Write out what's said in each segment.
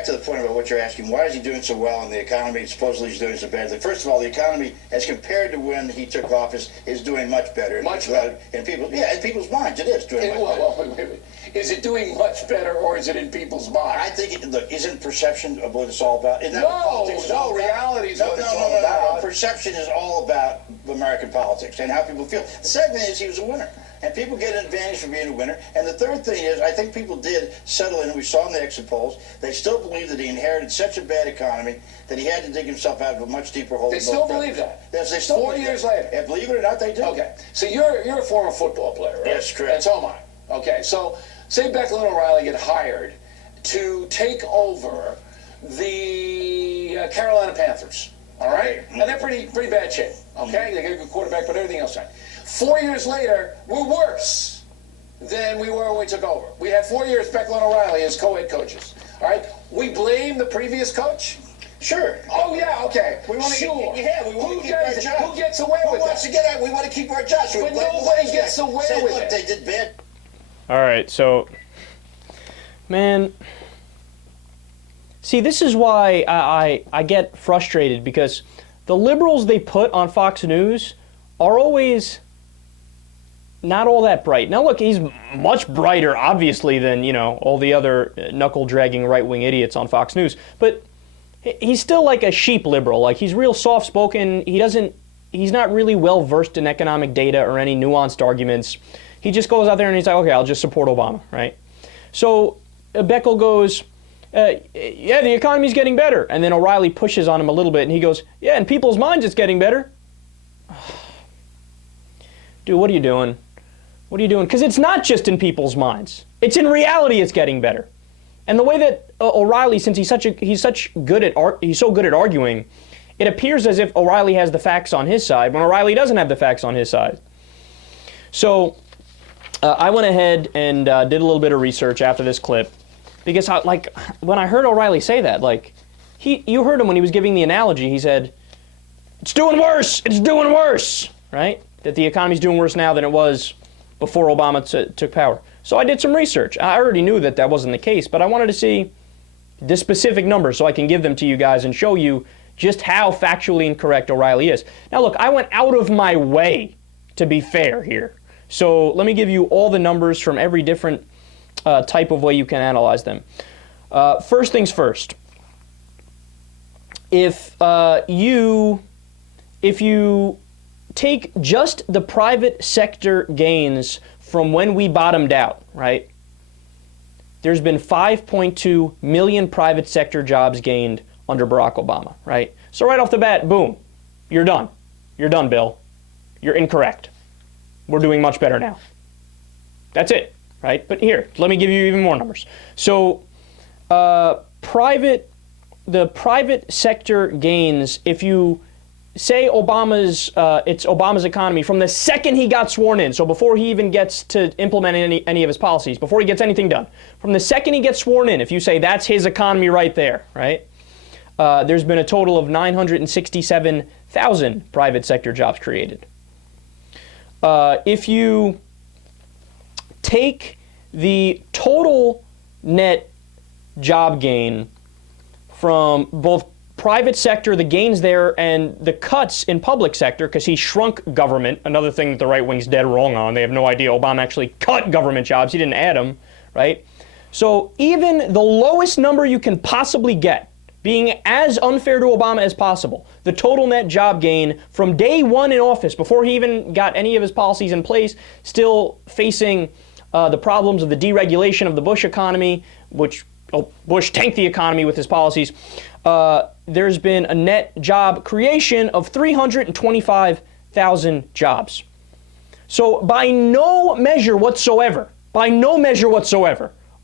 back to the point about what you're asking. Why is he doing so well in the economy? Supposedly he's doing so badly. First of all, the economy, as compared to when he took office, is doing much better. Much better. In people's minds, it is doing much better. Well, wait. Is it doing much better, or is it in people's minds? I think, look, isn't perception of what it's all about? Isn't that what politics is all about? Reality is what it's all about. No. Perception is all about American politics and how people feel. The second thing is he was a winner. And people get an advantage for being a winner. And the third thing is, I think people did settle in. We saw in the exit polls, they still believe that he inherited such a bad economy that he had to dig himself out of a much deeper hole. They still believe that? Yes, they still 4 years later? And believe it or not, they do. Okay. So you're a former football player, right? Yes, correct. And so am I. Okay. So say Beckel and O'Reilly get hired to take over the Carolina Panthers, all right? And they're pretty bad shape, okay? They got a good quarterback, but everything else right. 4 years later, we're worse than we were when we took over. We had 4 years, Beckel and O'Reilly as co-head coaches, all right? We blame the previous coach? Sure. Oh, yeah, okay. We want to sure. We want to keep our jobs. Who gets away with that? We want to keep our jobs. But nobody gets away with it. They did bad. All right, so, man, see, this is why I get frustrated, because the liberals they put on Fox News are always not all that bright. Now, look, he's much brighter, obviously, than, all the other knuckle-dragging right-wing idiots on Fox News. But he's still like a sheep liberal. Like, he's real soft-spoken. He's not really well-versed in economic data or any nuanced arguments. He just goes out there and he's like, okay, I'll just support Obama, right? So Beckel goes, yeah, the economy's getting better. And then O'Reilly pushes on him a little bit, and he goes, yeah, in people's minds it's getting better. Dude, what are you doing? What are you doing? Because it's not just in people's minds. It's in reality it's getting better. And the way that O'Reilly, since he's so good at arguing, it appears as if O'Reilly has the facts on his side when O'Reilly doesn't have the facts on his side. So I went ahead and did a little bit of research after this clip, because when I heard O'Reilly say that, you heard him when he was giving the analogy. He said, "It's doing worse. It's doing worse," right? That the economy's doing worse now than it was before Obama took power. So I did some research. I already knew that wasn't the case, but I wanted to see the specific numbers so I can give them to you guys and show you just how factually incorrect O'Reilly is. Now look, I went out of my way to be fair here. So let me give you all the numbers from every different type of way you can analyze them. First things first. If you take just the private sector gains from when we bottomed out, right? There's been 5.2 million private sector jobs gained under Barack Obama, right? So right off the bat, boom, you're done. You're done, Bill. You're incorrect. We're doing much better now. That's it, right? But here, let me give you even more numbers. So the private sector gains, if you say it's Obama's economy from the second he got sworn in, so before he even gets to implement any of his policies, before he gets anything done, from the second he gets sworn in, if you say that's his economy right there, right? There's been a total of 967,000 private sector jobs created. If you take the total net job gain from both private sector, the gains there, and the cuts in public sector, because he shrunk government, another thing that the right wing's dead wrong on. They have no idea Obama actually cut government jobs. He didn't add them, right? So even the lowest number you can possibly get, being as unfair to Obama as possible, the total net job gain from day one in office, before he even got any of his policies in place, still facing the problems of the deregulation of the Bush economy, which Bush tanked the economy with his policies. There's been a net job creation of 325,000 jobs. So by no measure whatsoever,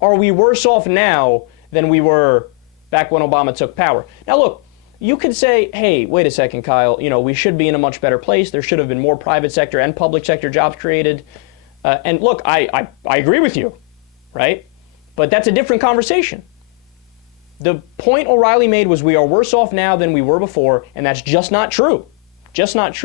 are we worse off now than we were back when Obama took power. Now look, you could say, hey, wait a second, Kyle, we should be in a much better place. There should have been more private sector and public sector jobs created. And look, I agree with you, right? But that's a different conversation. The point O'Reilly made was we are worse off now than we were before, and that's just not true. Just not true.